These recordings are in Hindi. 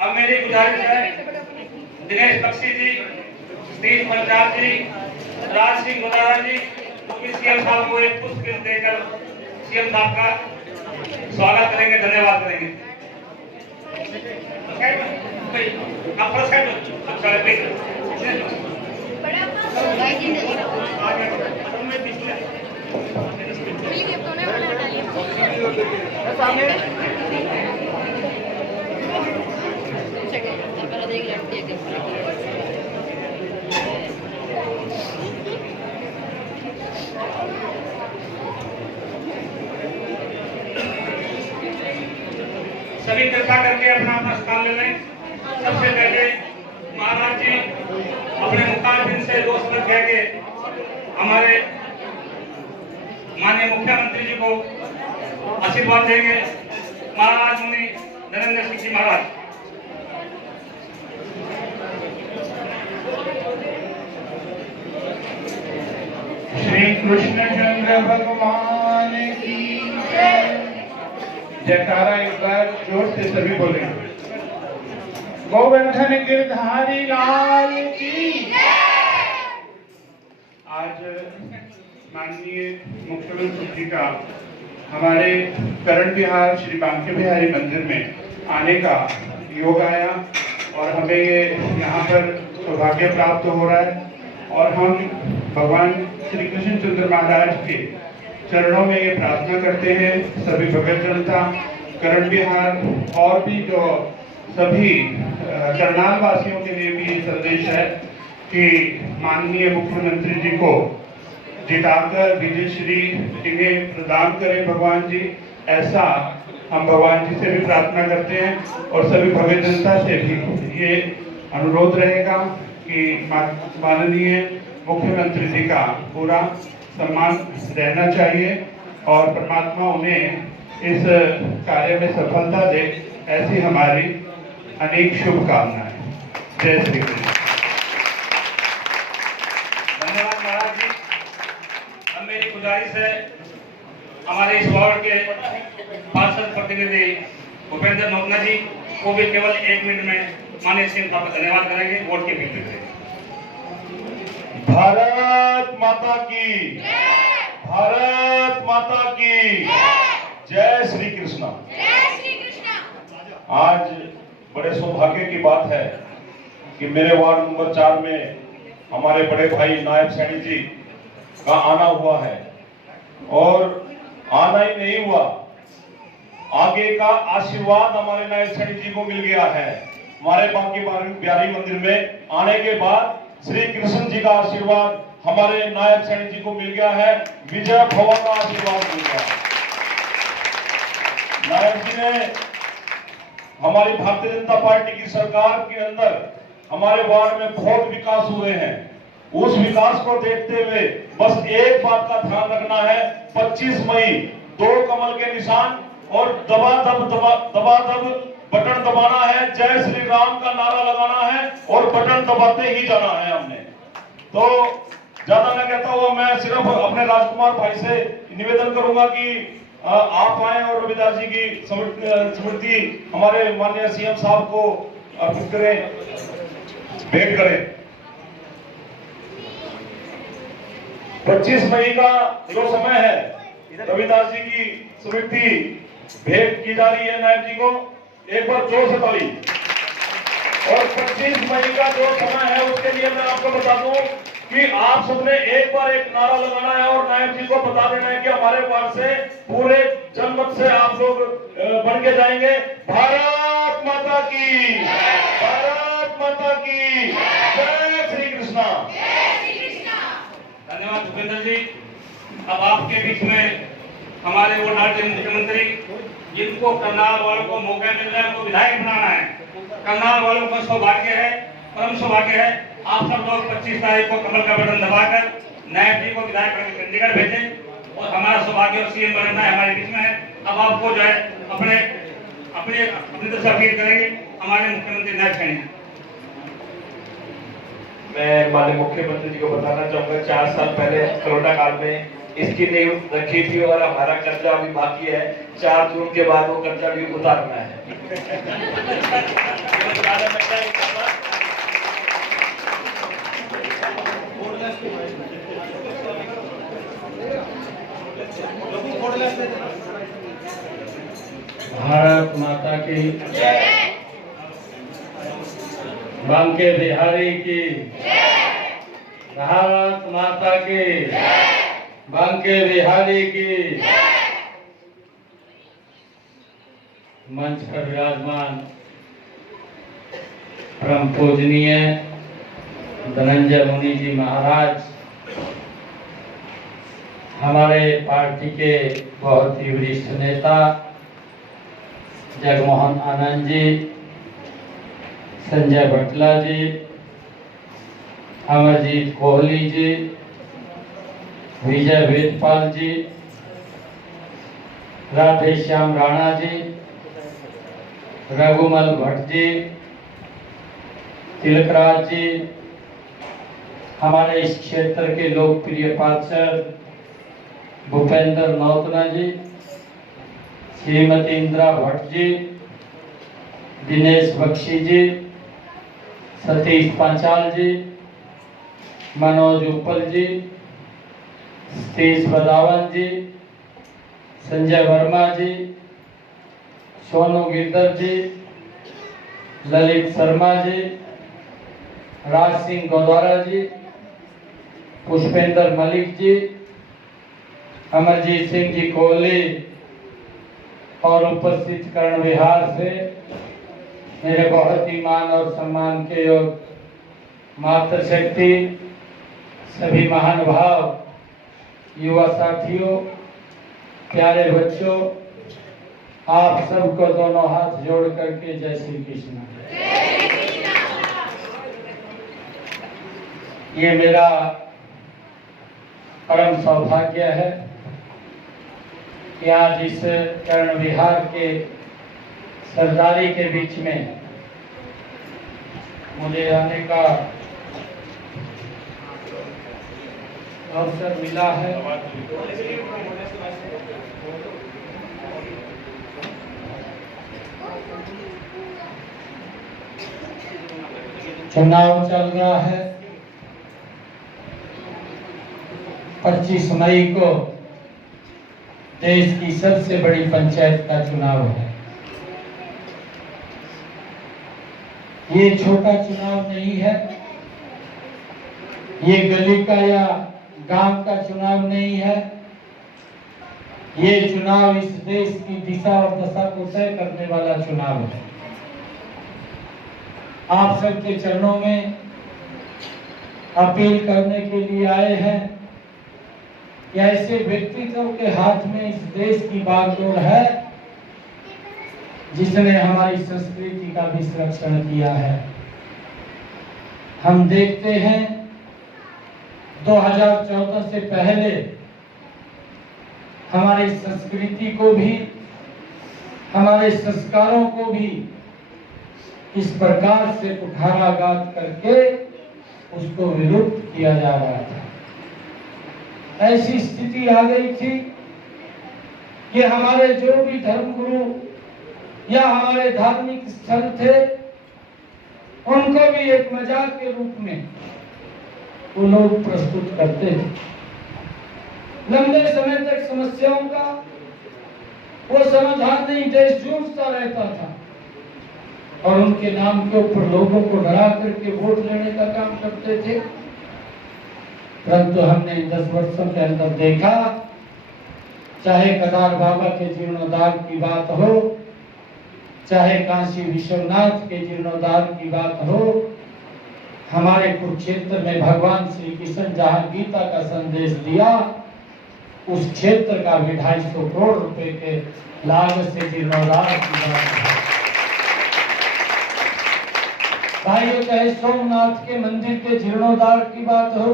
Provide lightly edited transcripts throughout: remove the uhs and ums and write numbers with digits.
अब मेरी गुजारिश है, दिनेश बख्शी जी, सतीश पंचाल जी, राज सिंह गोदारा जी, सीएम साहब को एक पुष्प देकर सीएम साहब का स्वागत करेंगे, धन्यवाद करेंगे। सभी कृपा करके अपना अपना स्थान ले लें। सबसे पहले महाराज जी अपने मुखारबिंद से दो शब्द कह के हमारे माननीय मुख्यमंत्री जी को आशीर्वाद देंगे। महाराज मुनि नरेंद्र सिंह जी महाराज। श्री कृष्णचंद्र भगवान की जयकारा एक बार जोर से सभी बोले। गोवर्धन गिरधारी लाल की। आज माननीय मुख्यमंत्री जी का हमारे करण विहार श्री बांके बिहारी मंदिर में आने का योग आया और हमें ये यहाँ पर सौभाग्य प्राप्त हो रहा है और हम भगवान श्री कृष्णचंद्र महाराज के चरणों में ये प्रार्थना करते हैं, सभी भगत जनता, करण विहार और भी जो सभी करनाल वासियों के लिए भी ये संदेश है कि माननीय मुख्यमंत्री जी को जिताकर विजयश्री इन्हें प्रदान करें भगवान जी। ऐसा हम भगवान जी से भी प्रार्थना करते हैं और सभी भगत जनता से भी ये अनुरोध रहेगा कि माननीय मुख्यमंत्री जी का पूरा सम्मान रहना चाहिए और परमात्मा उन्हें इस कार्य में सफलता दे, ऐसी हमारी अनेक शुभकामनाएं। जय श्री कृष्ण। धन्यवाद महाराज जी। अब मेरी गुजारिश है, हमारे इस वार्ड के पार्षद प्रतिनिधि भूपेंद्र नोकना जी को भी केवल 1 मिनट में माननीय सिंह साहब का धन्यवाद करेंगे। वोट के अपील करेंगे। भारत माता की, भारत माता की जय श्री कृष्णा। आज बड़े सौभाग्य की बात है कि मेरे वार्ड नंबर 4 में हमारे बड़े भाई नायब सैनी जी का आना हुआ है और आना ही नहीं हुआ, आगे का आशीर्वाद हमारे नायब सैनी जी को मिल गया है। हमारे बांके बिहारी मंदिर में आने के बाद श्री कृष्ण जी का आशीर्वाद हमारे नायब सैनी जी को मिल गया है, विजय भवा का आशीर्वाद मिल गया। नायब जी ने हमारी भारतीय जनता पार्टी की सरकार के अंदर हमारे वार्ड में बहुत विकास हुए हैं। उस विकास को देखते हुए बस एक बात का ध्यान रखना है, 25 मई 2 कमल के निशान और दबादब बटन दबाना है, जय श्री राम का नारा लगाना है और बटन दबाते ही जाना है हमने। तो ज्यादा मैं कहता हुआ मैं सिर्फ अपने राजकुमार भाई से निवेदन करूंगा कि आप आए और रविदास जी की स्मृति हमारे माननीय सीएम साहब को अर्पित करें, भेंट करें। 25 मई का जो समय है रविदास जी की स्मृति भेंट की जा रही है नायब जी को, एक बार जोर से ताली। और 25 मई का जो समय है उसके लिए मैं आपको बता दूं कि आप सबने एक बार एक नारा लगाना है और नायब जी को बता देना है कि हमारे वार्ड से पूरे जनमत से आप लोग बन के जाएंगे। भारत माता की, भारत माता की जय श्री कृष्णा। धन्यवाद भूपेंद्र जी। अब आपके बीच में हमारे वो राज्य मुख्यमंत्री जिनको करनाल वालों को मौका मिल रहा है उनको विधायक बनाना है। करनाल वालों का सौभाग्य है, परम सौभाग्य है, आप सब लोग 25 तारीख को कमल का बटन दबाकर नायब जी को विधायक बनकर चंडीगढ़ भेजें और हमारा सौभाग्य और सीएम बनना है हमारे बीच में है। अब आपको जो है अपने तरफ से अपील करेंगे हमारे मुख्यमंत्री नायब सैनी। मैं माननीय मुख्यमंत्री जी को बताना चाहूंगा, 4 साल पहले कोरोना काल में इसकी नींव रखी थी और हमारा कर्जा अभी बाकी है। 4 जून के बाद वो कर्जा भी उतारना है। भारत माता की जय, बांके बिहारी की जय, भारत माता की जय, बांके बिहारी की जय। मंच पर विराजमान परम पूजनीय धनंजय मुनि जी महाराज, हमारे पार्टी के बहुत ही वरिष्ठ नेता जगमोहन आनंद जी, संजय भटला जी, अमरजीत कोहली जी, विजय वेदपाल जी, राधे श्याम राणा जी, रघुमल भट्ट जी, तिलकराज जी, हमारे इस क्षेत्र के लोकप्रिय पार्षद भूपेंद्र नौतना जी, श्रीमती इंदिरा भट्ट जी, दिनेश बख्शी जी, सतीश पांचाल जी, मनोज उपल जी, सतीश बदावन जी, संजय वर्मा जी, सोनू गिरधर जी, ललित शर्मा जी, राज सिंह गौदारा जी, पुष्पेंद्र मलिक जी, अमरजीत सिंह जी कोहली और उपस्थित कर्ण विहार से मेरे बहुत ही मान और सम्मान के योग मातृशक्ति, सभी महानुभाव, युवा साथियों, प्यारे बच्चों, आप सबको दोनों हाथ जोड़ करके जय श्री कृष्ण। ये मेरा परम सौभाग्य है कि आज इस कर्ण विहार के सरदारी के बीच में मुझे आने का अवसर मिला है। चुनाव चल रहा है। 25 मई को देश की सबसे बड़ी पंचायत का चुनाव है। ये छोटा चुनाव नहीं है, ये गली का या गांव का चुनाव नहीं है। ये चुनाव इस देश की दिशा और दशा को तय करने वाला चुनाव है। आप सबके चरणों में अपील करने के लिए आए हैं कि ऐसे व्यक्तित्व के हाथ में इस देश की बागडोर है जिसने हमारी संस्कृति का भी संरक्षण किया है। हम देखते हैं 2014 से पहले हमारी संस्कृति को भी, हमारे संस्कारों को भी इस प्रकार से कुठाराघात करके उसको विलुप्त किया जा रहा था। ऐसी स्थिति आ गई थी कि हमारे जो भी धर्मगुरु या हमारे धार्मिक स्थल थे, उनको भी एक मजाक के रूप में वो लोग प्रस्तुत करते थे। लंबे समय तक समस्याओं का वो समाधान नहीं, देश जूझता रहता था और उनके नाम के ऊपर लोगों को डरा करके वोट लेने का काम करते थे। परंतु हमने 10 वर्षों के अंदर देखा, चाहे कदार बाबा के जीर्णोद्धार की बात हो, चाहे काशी विश्वनाथ के जीर्णोद्धार की बात हो, हमारे कुरुक्षेत्र में भगवान श्री कृष्ण जहाँ गीता का संदेश दिया, उस क्षेत्र का भी 250 करोड़ रुपए के लागत से जीर्णोद्धार की बात है। भाइयों, चाहे सोमनाथ के मंदिर के जीर्णोद्धार की बात हो,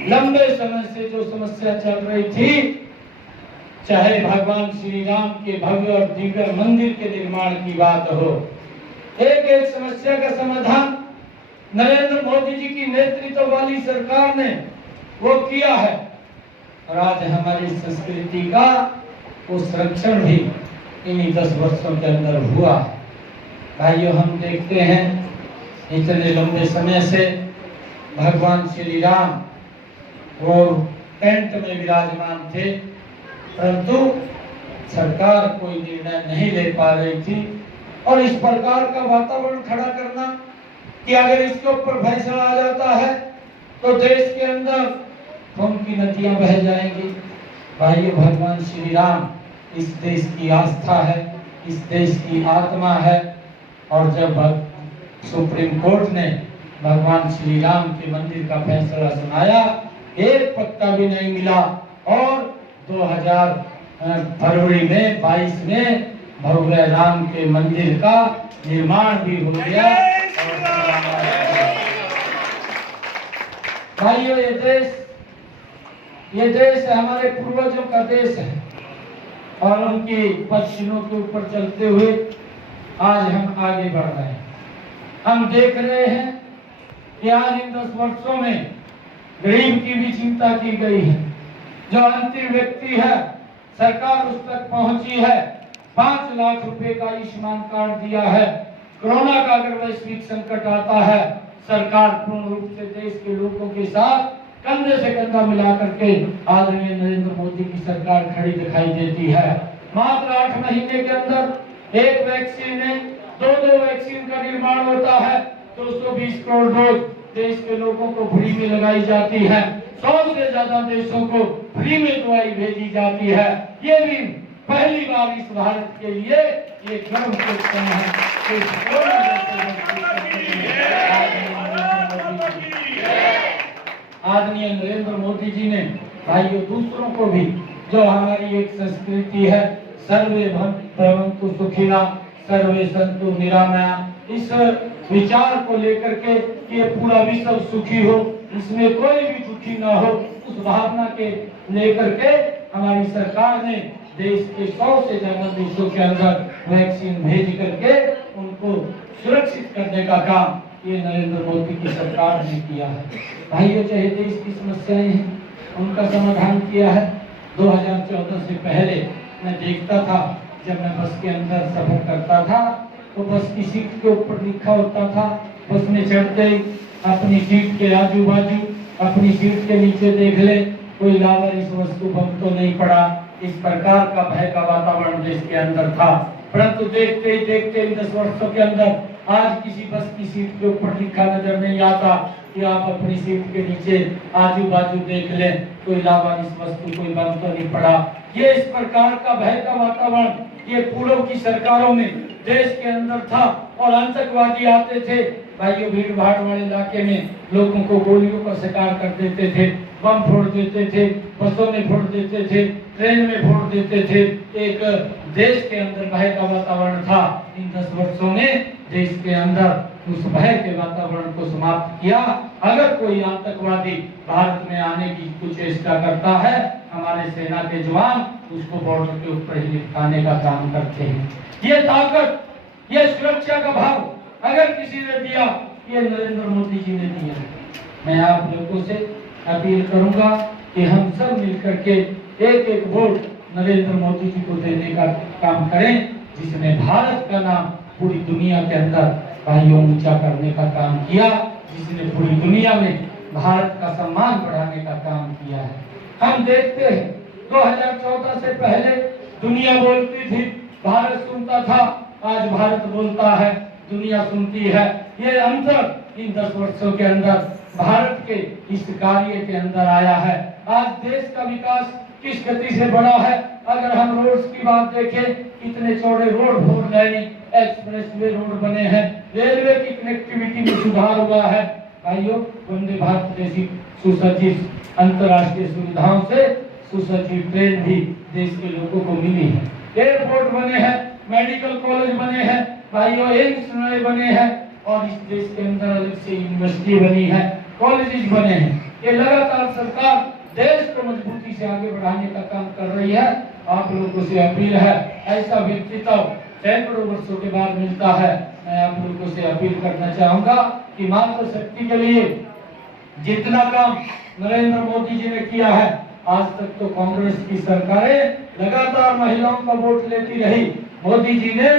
लंबे समय से जो समस्या चल रही थी, चाहे भगवान श्री राम के भव्य और दिव्य मंदिर के निर्माण की बात हो, एक एक समस्या का समाधान नरेंद्र मोदी जी की नेतृत्व वाली सरकार ने वो किया है। और आज हमारी संस्कृति का वो संरक्षण भी इन्हीं 10 वर्षों के अंदर हुआ। भाइयों, हम देखते हैं इतने लंबे समय से भगवान श्री राम वो टेंट में विराजमान थे, परंतु सरकार कोई निर्णय नहीं ले पा रही थी। और इस प्रकार का वातावरण खड़ा करना कि अगर इसके ऊपर फैसला आ जाता है तो देश के अंदर खून की नदियां बह जाएंगी। भाइयों, भगवान श्री राम इस देश की आस्था है, इस देश की आत्मा है। और जब सुप्रीम कोर्ट ने भगवान श्री राम के मंदिर का फैसला सुनाया, एक पत्ता भी नहीं मिला और 2000 फरवरी में 22 में भव्य राम के मंदिर का निर्माण भी हो गया। भाइयों, ये देश हमारे पूर्वजों का देश है और उनकी पश्चिमों के ऊपर चलते हुए आज हम आगे बढ़ रहे हैं। हम देख रहे हैं कि आज इन 10 वर्षों में गरीब की भी चिंता की गई है। जो अंतिम व्यक्ति है, सरकार उस तक पहुंची है। 5 लाख रुपए का आयुष्मान कार्ड दिया है। कोरोना का अगर वैश्विक संकट आता है, सरकार पूर्ण रूप से देश के लोगों के साथ कंधे से कंधा मिला करके आदरणीय नरेंद्र मोदी की सरकार खड़ी दिखाई देती है। मात्र 8 महीने के अंदर एक वैक्सीन में 2 वैक्सीन का निर्माण होता है। 220 करोड़ डोज देश के लोगों को फ्री में लगाई जाती है। 100 से ज्यादा देशों को फ्री में दवाई भेजी जाती है। ये भी पहली बार इस भारत के लिए ये गर्व के क्षण है। आदरणीय नरेंद्र मोदी जी ने भाइयों दूसरों को भी, जो हमारी एक संस्कृति है, सर्वे भवन्तु सुखिनः सर्वे सन्तु निरामया, इस विचार को लेकर के ये पूरा विश्व सुखी हो, इसमें कोई भी दुखी ना हो, उस भावना के लेकर के हमारी सरकार ने देश के 100 से ज्यादा देशों के अंदर वैक्सीन भेज करके उनको सुरक्षित करने का काम ये नरेंद्र मोदी की सरकार ने किया है। भाइयों, चाहे देश की समस्याएं हैं, उनका समाधान किया है। 2014 से पहले मैं देखता था, जब मैं बस के अंदर सफर करता था तो बस की सीट के ऊपर लिखा होता था, बस में चढ़ते ही अपनी सीट के आजू बाजू, अपनी सीट के नीचे देख ले कोई लावारिस वस्तु बम तो नहीं पड़ा। इस प्रकार का भय का वातावरण देश के अंदर था। परंतु देखते ही देखते 10 वर्षों के अंदर आज किसी बस की सीट के ऊपर लिखा नजर नहीं आता कि आप अपनी सीट के नीचे आजू बाजू देख लें कोई लावारिस वस्तु, कोई बम तो नहीं पड़ा। ये इस प्रकार का भय का वातावरण ये पूर्व की सरकारों में देश के अंदर था। और आतंकवादी आते थे भाइयों, भीड़ भाड़ वाले इलाके में लोगों को गोलियों का शिकार कर देते थे, बम फोड़ देते थे, बसों में फोड़ देते थे, ट्रेन में फोड़ देते थे। एक देश के अंदर भय का वातावरण था। इन 10 वर्षों में देश के अंदर उस भय के वातावरण को समाप्त किया। अगर कोई आतंकवादी भारत में आने की कुछ चेष्टा करता है, हमारे सेना के जवान उसको बॉर्डर के ऊपर ही निपटाने का काम करते हैं। ये ताकत, ये सुरक्षा का भाव अगर किसी ने दिया, ये नरेंद्र मोदी जी ने दिया। मैं आप लोगों से अपील करूंगा कि हम सब मिलकर के एक वोट नरेंद्र मोदी जी को देने का काम करें, जिसने भारत का नाम पूरी दुनिया के अंदर भाइयों ऊंचा करने का काम किया, जिसने पूरी दुनिया में भारत का सम्मान बढ़ाने का काम किया है। हम देखते हैं 2014 से पहले दुनिया बोलती थी, भारत सुनता था, आज भारत बोलता है, दुनिया सुनती है। ये अंतर इन 10 वर्षों के अंदर भारत के इस कार्य के अंदर आया है। आज देश का विकास किस गति से बढ़ा है। अगर हम रोड्स की बात देखें, कितने चौड़े रोड, 4 लाइन एक्सप्रेसवे रोड बने हैं, रेलवे की कनेक्टिविटी में सुधार हुआ है। भाइयों, वंदे भारत जैसी सुसज्जित अंतर्राष्ट्रीय सुविधाओं से सुसज्जित ट्रेन भी देश के लोगों को मिली है। एयरपोर्ट बने हैं, मेडिकल कॉलेज बने हैं, भाइयों एम्स नए बने हैं, और इस देश के अंदर अलग से यूनिवर्सिटी बनी है, कॉलेजेस बने हैं। ये लगातार सरकार देश को मजबूती से आगे बढ़ाने का काम कर रही है। आप लोगों से अपील है, ऐसा व्यक्तित्व सैकड़ों वर्षों के बाद मिलता है। मैं आप लोगों से अपील करना चाहूंगा कि मातृशक्ति के लिए जितना काम नरेंद्र मोदी जी ने किया है, आज तक तो कांग्रेस की सरकारें लगातार महिलाओं का वोट लेती रही। मोदी जी ने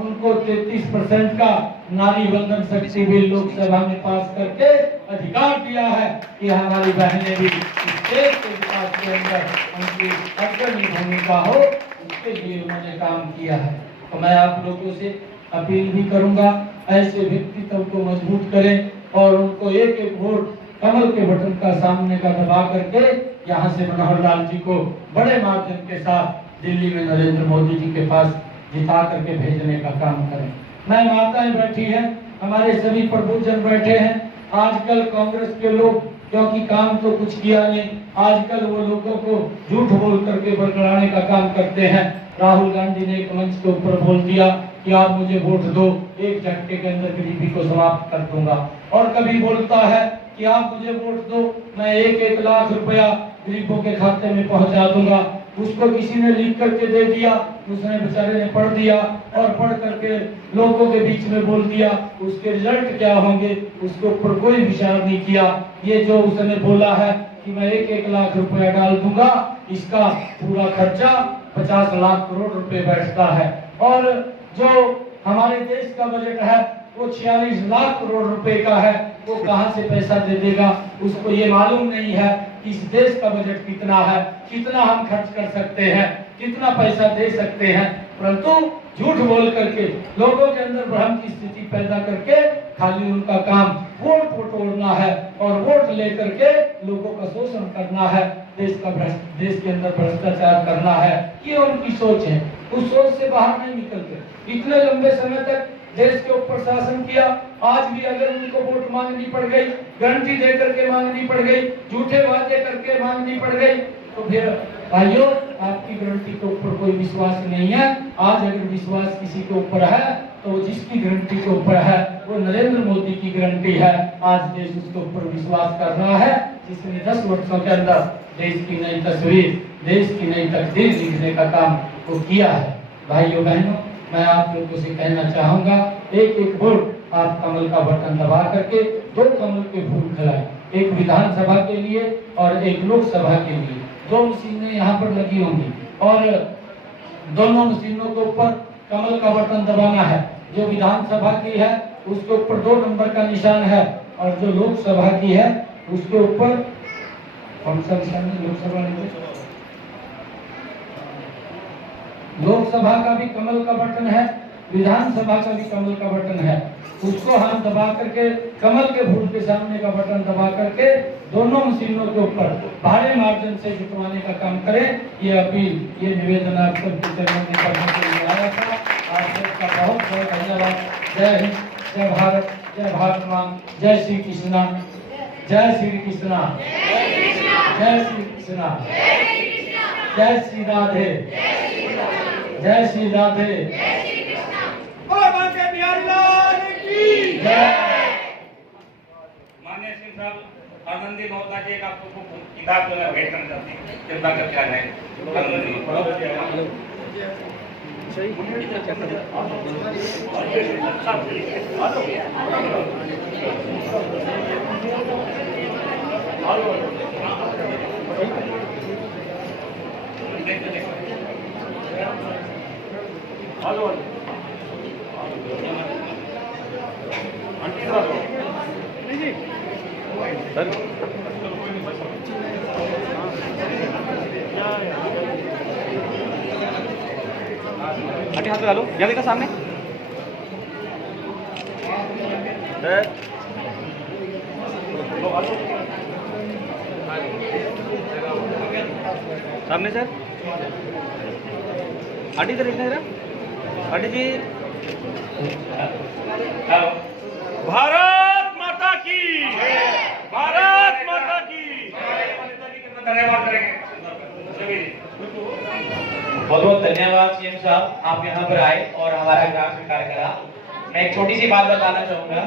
उनको 33% का नारी वंदन शक्ति बिल लोकसभा में पास करके अधिकार दिया है कि हमारी बहनें भी इस देश के विकास के अंदर उनकी अग्रणी भूमिका हो, इसके लिए उन्होंने काम किया है। तो मैं आप लोगों से अपील भी करूंगा, ऐसे व्यक्तित्व को मजबूत करें और उनको एक एक वोट कमल के बटन का सामने का दबा करके यहाँ से मनोहर लाल जी को बड़े मार्जिन के साथ दिल्ली में नरेंद्र मोदी जी के पास जिता करके भेजने का काम करें। मैं माताएं बैठी हैं, हमारे सभी प्रभुजन बैठे हैं। आजकल कांग्रेस के लोग, क्योंकि काम तो कुछ किया नहीं, आजकल वो लोगों को झूठ बोल करके बरकराने का काम करते हैं। राहुल गांधी ने एक मंच के ऊपर बोल दिया कि आप मुझे वोट दो, एक झटके के अंदर गरीबी को समाप्त कर दूंगा। और कभी बोलता है कि आप मुझे वोट दो, मैं 1-1 लाख रुपया गरीबों के खाते में पहुंचा दूंगा। उसको किसी ने लिख करके दे दिया, उसने बेचारे ने पढ़ दिया और पढ़ करके लोगों के बीच में बोल दिया। उसके रिजल्ट क्या होंगे उसके ऊपर कोई विचार नहीं किया। ये जो उसने बोला है कि मैं 1-1 लाख रुपया डाल दूंगा, इसका पूरा खर्चा 50 लाख करोड़ रुपए बैठता है। और जो हमारे देश का बजट है वो 46 लाख करोड़ रुपए का है, वो कहां से पैसा दे देगा? उसको ये मालूम नहीं है कि इस देश का बजट कितना है, कितना हम खर्च कर सकते हैं, कितना पैसा दे सकते हैं। परंतु झूठ बोल करके लोगों के अंदर भ्रम की स्थिति पैदा करके खाली उनका काम वोट बटोरना है और वोट लेकर के लोगों का शोषण करना है, देश के अंदर भ्रष्टाचार करना है। ये उनकी सोच है। उस सोच से बाहर नहीं निकलते। इतने लंबे समय तक देश के ऊपर शासन किया, आज भी अगर उनको वोट मांगनी पड़ गई, गारंटी दे करके मांगनी पड़ गई, झूठे वादे करके मांगनी पड़ गई, तो फिर भाइयों आपकी गारंटी के ऊपर कोई विश्वास नहीं है। आज अगर विश्वास किसी के ऊपर है तो जिसकी गारंटी के ऊपर है वो नरेंद्र मोदी की गारंटी है। आज देश उसके ऊपर विश्वास कर रहा है, जिसने 10 वर्षों के अंदर देश की नई तस्वीर, देश की नई तकदीर लिखने का काम वो किया है। भाइयों बहनों, मैं आप लोगों से कहना चाहूंगा, एक एक वोट आप कमल का बटन दबा करके 2 कमल के फूल खिलाएं, एक विधानसभा के लिए और एक लोकसभा के लिए। 2 मशीनें यहाँ पर लगी होंगी और दोनों मशीनों के ऊपर कमल का बटन दबाना है। जो विधानसभा की है उसके ऊपर 2 नंबर का निशान है और जो लोकसभा की है उसके ऊपर कौन सा निशान है? लोकसभा का भी कमल का बटन है, विधानसभा का भी कमल का बटन है। उसको हम दबा करके कमल के फूल के सामने का बटन दबा करके दोनों मशीनों के ऊपर भारी मार्जिन से जितवाने का काम करें। ये अपील, ये निवेदन आप सबके चरणों में करने के लिए आया था। आप सबका बहुत बहुत धन्यवाद। जय हिंद, जय भारत, जय भारत मां, जय श्री कृष्णा, जय श्री कृष्णा, जय श्री कृष्णा, जय श्री राधे, जय श्री राधे। मान्य सिंह साहब, आनंदी महोदय जी का आपको किताब जो है भेंट करना चाहती हैं, कृपा करके आ सर हटे हाथ लगा लो, यहाँ देखा सामने सर। सामने सर, आटी इधर देखना जरा, आटी जी। भारत माता की, भारत माता की। धन्यवाद करेंगे। बहुत बहुत धन्यवाद सीएम साहब, आप यहाँ पर आए और हमारा ग्राम स्वीकार करा। मैं एक छोटी सी बात बताना चाहूंगा।